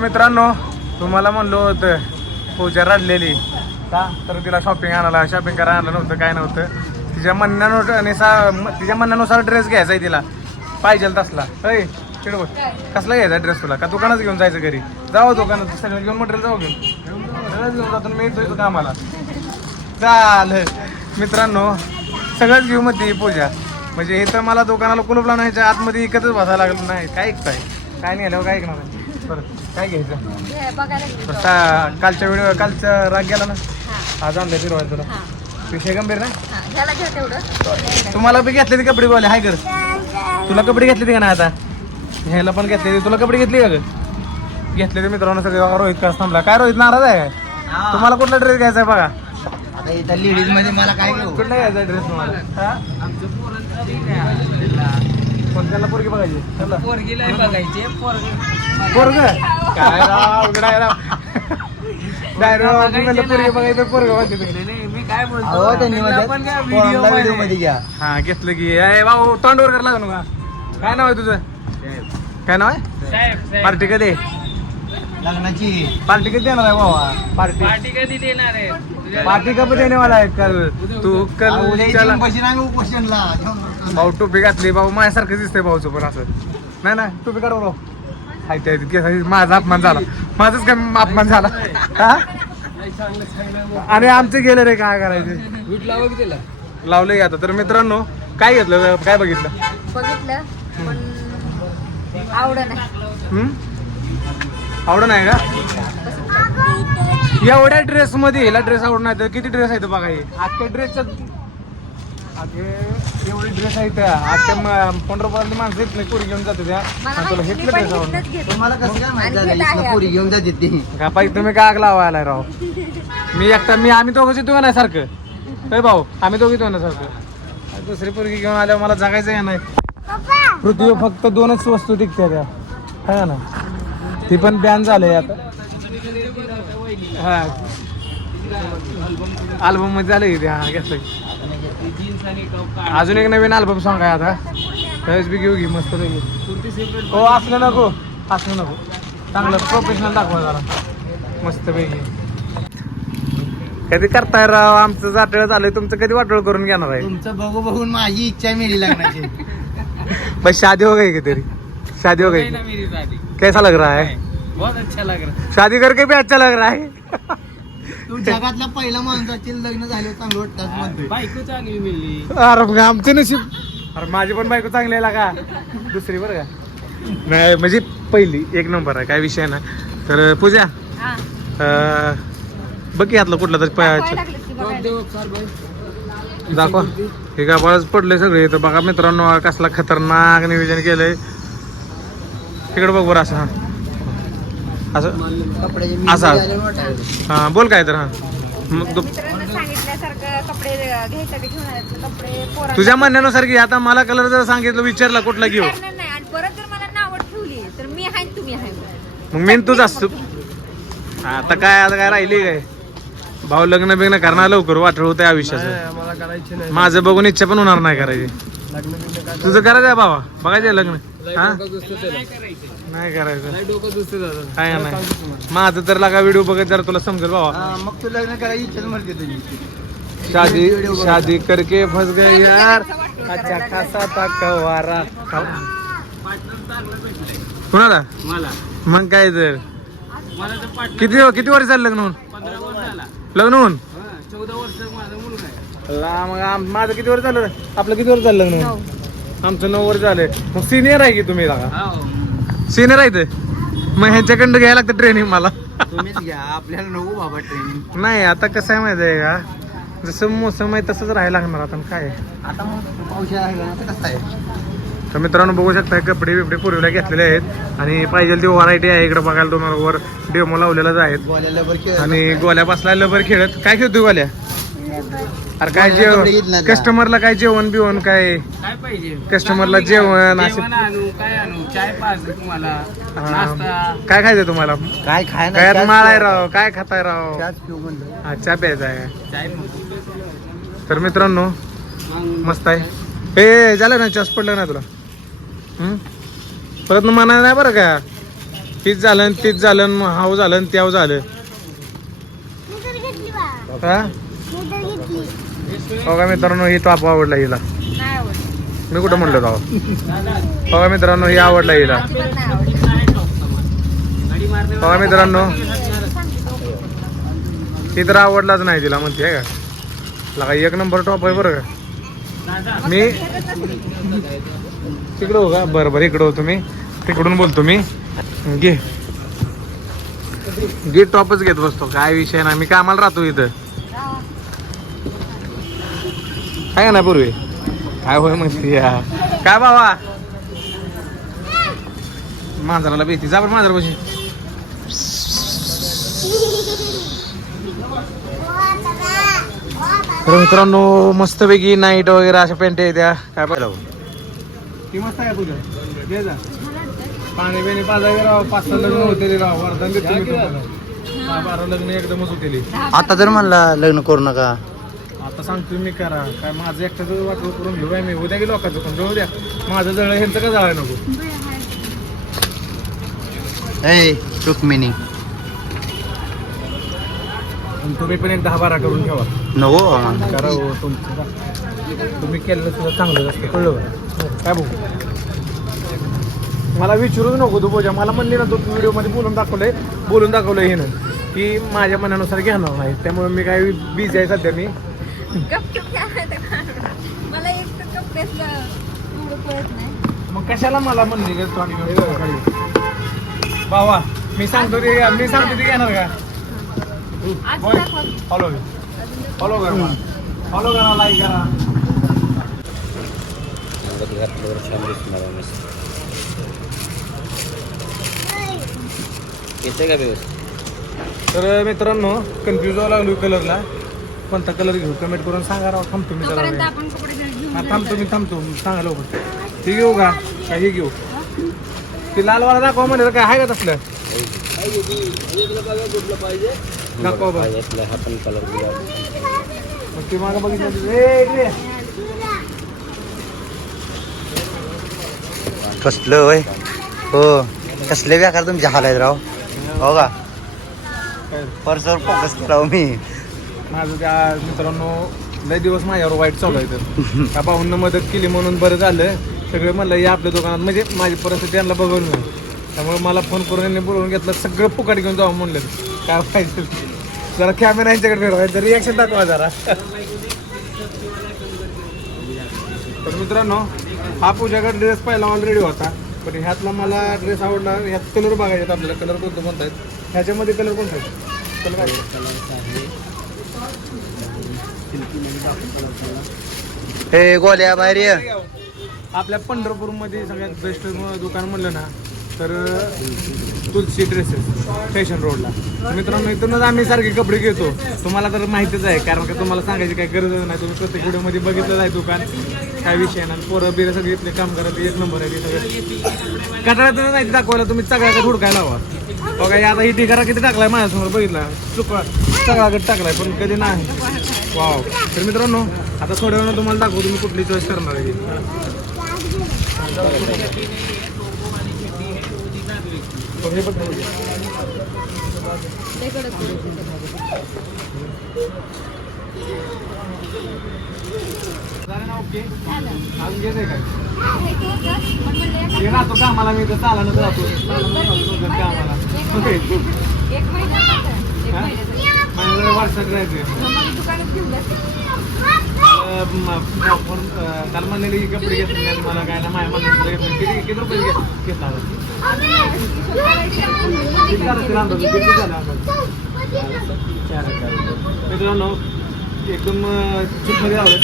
मित्रांनो तुम्हाला म्हणलो होतं पूजा रडलेली का तर तिला शॉपिंग करायला आणलं नव्हतं काय नव्हतं तिच्या म्हणण्यानुसार ड्रेस घ्यायचा आहे तिला पाहिजे तसला अय चिडव कसला घ्यायचा ड्रेस तुला का दुकानच घेऊन जायचं घरी जाऊ दुकानात सगळं घेऊन मटेरियल जाऊ घेऊन जातो मी येतो कामाला चाल मित्रांनो सगळंच घेऊ मध्ये पूजा म्हणजे हे तर मला दुकानाला कुलूप लावण्याच्या आतमध्ये इकतच बसायला लागलं नाही काय ऐकताय काय नाही आल्यावर काय ऐकणार बरं काय घ्यायचं कालचा राग गेला ना आज आणलं फिरवायला तुला विषय गंभीर ना तुम्हाला बी घेतले ते कपडे बोले हाय कर तुला कपडे घेतले ते का नाही आता ह्याला पण घेतले तुला कपडे घेतली का ग घेतले ते मित्रांनो सगळे रोहित का थांबला काय रोहित नाराज आहे तुम्हाला कुठला ड्रेस घ्यायचा आहे बघा लेडीज मध्ये मला काय कुठला घ्यायचा ड्रेस तुम्हाला कोणत्याला पोरगी बघायची पोरगीला बघायचे पोरग काय राव उघडाय राव पोरगी बघायचं पोरग मी काय बोलतो त्यांनी व्हिडिओ मध्ये घ्या हा घेतलं की अरे भाऊ तोंडवर करायला लागलो का काय नाव आहे तुझं काय नाव आहे पार्टी कधी लग्नाची पार्टी कधी देणार आहे बाबा पार्टी कधी देणार आहे पार्टी कब देने वाला आहे कल तू कल उपोषणला भाऊ टोपी घातली भाऊ माझ्यासारखं दिसतंय भाऊचं पण असं नाही ना टोपी काढव माझा अपमान झाला माझाच काय अपमान झाला हा आणि आमचे गेले रे काय करायचे लावले आता तर मित्रांनो काय घेतलं काय बघितलं आवड नाही का एवढ्या ड्रेस मध्ये हिला ड्रेस आवड नाही तर किती ड्रेस आहेत बघा हे आजच्या ड्रेसच्या एवढे ड्रेस आहेत आजच्या 15 माणसं येत नाही पुरी घेऊन जाते त्या तुला हेटलं ड्रेस आवडणार तुम्हाला कसं काय माहिती पुरी घेऊन जाते ती का पाहिजे तुम्ही काय आग लावायला राव मी एकटा आम्ही दोघंच येतो नाही सारखं काय भाऊ आम्ही दोघं येतो ना सारखं दुसरी पोरगी घेऊन आल्यावर मला जगायचं आहे नाही पृथ्वीवर फक्त 2च वस्तू टिकत्या त्या है ना ती पण बॅन झालंय आता हा अल्बम मध्ये झालंय ते हा घेतलंय अजून एक नवीन अल्बम सॉंग आहे आता त्यावेळेस बी घेऊ घे मस्त पैकी हो असलं नको चांगलं प्रोफेशनल दाखवा जरा मस्त पैकी कधी करताय राव आमचं जाटळ झालंय तुमचं कधी वाटोळ करून घेणार आहे तुमचं बघून माझी इच्छा मिळली लग्नाची बस शादी हो गई तेरी शादी हो गई कैसा लग रहा है बहुत अच्छा लग रहा शादी करके भी अच्छा लग रहा है तू जगातला पहिला माणसाचे लग्न झाले चांगलं वाटतं बायको चांगली मिळली अरे मग आमचे नशीब अरे माझी पण बायको चांगली आहे का दुसरी बरं का नाही म्हणजे पहिली एक नंबर आहे काय विषय ना तर पूजा बघ यातलं कुठलं तरी दाखवा हे का बळच पडले सगळे तर बघा मित्रांनो कसला खतरनाक नियोजन केलंय तिकडे बघ बरं असं हा असं हा बोल काय तर हा मग तुझ्या म्हणण्यानुसार की आता मला कलर जर सांगितलं विचारला कुठला घेऊ मग मेन तूच असतो आता काय राहिली काय भाऊ लग्न बिग्न करणार लवकर वाटळ होतं आयुष्याचं माझं बघून इच्छा पण होणार नाही करायची तुझं करायचं आहे बाबा बघायचं लग्न हा नाही करायचं काय नाही माझं तर लागा व्हिडिओ बघत जरा तुला समजेल बाबा मग तू लग्न करायची इच्छाच म्हणते तुझी शादी करके फस गई यार अच्छा खासा कवारा कुणाला मग काय तर किती वर्ष झालं लग्न होऊन 14 वर्ष माझा मुलगा मग माझं किती वर्ष झालं आपलं किती वर्ष झालं लग्न होऊन आमचं 9 वर्ष झालंय मग सिनियर आहे की तुम्ही लागा सिनियर आहे मग ह्यांच्याकडनं घ्यायला लागतं ट्रेनिंग मला तुम्हीच घ्या आपल्याला नको बाबा ट्रेनिंग नाही आता कसं आहे माहिती आहे का जसं मोसम आहे तसंच राहायला लागणार आता काय आता मग पावसाळा आहे आता कसं आहे तर मित्रांनो बघू शकता कपडे बिपडे पूर्वीला घेतलेले आहेत आणि पाहिजे ती व्हरायटी आहे इकडे बघायला तुम्हाला वर डेमो लावलेलाच आहेत आणि गोल्या बसला लबर खेळत काय खेळतोय गोल्या अरे काय जेवण कस्टमरला काय जेवण बिवण काय पाहिजे कस्टमरला जेवण असे काय खायचं तुम्हाला काय काय माळ आहे राव काय खाताय राव चहा प्यायचा आहे तर मित्रांनो मस्त आहे हे झालं ना चॉस पडलं ना तुला परत म्हणाय नाही बरं का तीच झालं आणि तीच झालं आणि हाव झालं आणि त्याव झालं. हा बघा मित्रांनो ही टॉप आवडला हिला. मी कुठं म्हणलो जाऊ. बघा मित्रांनो ही आवडला हिला. बघा मित्रांनो ही तर आवडलाच नाही तिला म्हणते का. लगा एक नंबर टॉप आहे बरं का. मी तिकडं हो का. बरं बरं इकडं होतो मी. तिकडून बोलतो मी. घे टॉपच घेत बसतो. काय विषय ना. मी कामाला राहतो इथं. काय ना पूर्वी काय होय म्हणते या. काय बाबा मांजराला भीती. जा बरं मांजर बशी. तर मित्रांनो मस्तपैकी नाईट वगैरे अशा पेंट येत्या. काय पाहिलं ती मस्त आहे तुझ्या. घे जा. पाणी बिणी पाजायला राव. 5-6 लग्न होते राव. वरदान देतो मी तुम्हाला. 12 लग्न एकदमच होते. आता जर म्हणला लग्न करू नका. आता सांगतो मी करा. काय माझं एकट्याचं वाटलं करून घेऊ काय मी. उद्या की लोकांचं पण जाऊ द्या. माझं जळ ह्यांचं का जाळाय नको. रुक्मिणी तुम्ही पण एक 10-12 करून ठेवा. नको करा हो तुमचं. तुम्ही केलेलं सुद्धा चांगलं असतं. कळलं का. काय भाऊ मला विचारूच नको तू बोजा. मला म्हणली ना तू व्हिडिओमध्ये बोलून दाखवलंय हे ना की माझ्या मनानुसार घेणार नाही. त्यामुळे मी काय बिझी आहे सध्या. मी मला एक तर कपड्यातलं एवढं कळत नाही. मग कशाला मला म्हणली ग तू आणि बाबा. मी सांगतो ते घेणार का. फॉलो करा. फॉलो करा. लाईक करा. तर मित्रांनो कन्फ्युज व्हायला लागलो कलरला. कोणता कलर घेऊ कमेंट करून सांगा राव. थांबतो मी जरा वेळ. आपण कपडे घेऊन हा थांबतो सांगा लवकर. ते घेऊ का काही घेऊ. ते लालवाला दाखवा म्हणजे काय आहे का तसलं. दाखवा बघ. मग ते मागं बघितलं. कसलं होय. हो कसले बेकार तुमच्या हाल आहेत राव. हो का पर्सवर फोकस केला मी. माझं त्या मित्रांनो लय दिवस माझ्यावर वाईट चालू आहे. तर त्या भाऊंना मदत केली म्हणून बरं झालं. सगळे म्हणलं या आपल्या दुकानात म्हणजे माझी परिस्थिती त्यांना बघून नाही. त्यामुळे मला फोन करून यांनी बोलवून घेतलं. सगळं फुकट घेऊन जाऊ म्हणलं. काय पाहिजे जरा कॅमेरा यांच्याकडे फिरवायचं. रिॲक्शन दाखवा जरा. तर मित्रांनो हा पूजाकडे ड्रेस पहिला ऑलरेडी होता. पण ह्यातला मला ड्रेस आवडला. ह्यात कलर बघायचे आपल्याला. कलर कोणतं म्हणतायत. ह्याच्यामध्ये कलर कोणता आहे. कलर हे गोल्या बाहेर ये. आपल्या पंढरपूरमध्ये सगळ्यात बेस्ट दुकान म्हणलं ना तर तुलसी ड्रेसेस स्टेशन रोडला. मित्रांनो इथूनच आम्ही सारखे कपडे घेतो. तुम्हाला तर माहितीच आहे कारण का तुम्हाला सांगायची काही गरजच नाही. तुम्ही प्रत्येक व्हिडिओमध्ये बघितलं आहे दुकान. काय विषय ना. पोरं बिरं सगळे इथले काम करत एक नंबर आहे. ते सगळं कटाळ्यातून नाही दाखवायला. तुम्ही सगळ्याकडे हुडकायला हवा. बघा आता ही ढिगारा किती टाकलाय माझ्यासमोर बघितला. चुका सगळ्याकडे टाकलाय पण कधी नाही. वाव. तर मित्रांनो आता थोड्या वेळानं तुम्हाला दाखवू तुम्ही कुठली चॉईस करणार आहे. ओके अजून घेते काय. हे राहतो कामाला. मी तर चालानच राहतो. कामाला माझ्या वर्षात राहायचे. काल म्हणलेली कपडे घेतले मला काय ना माझ्या म्हणले किती रुपये घेतला. मित्रांनो एकदम चीपमध्ये राहलं.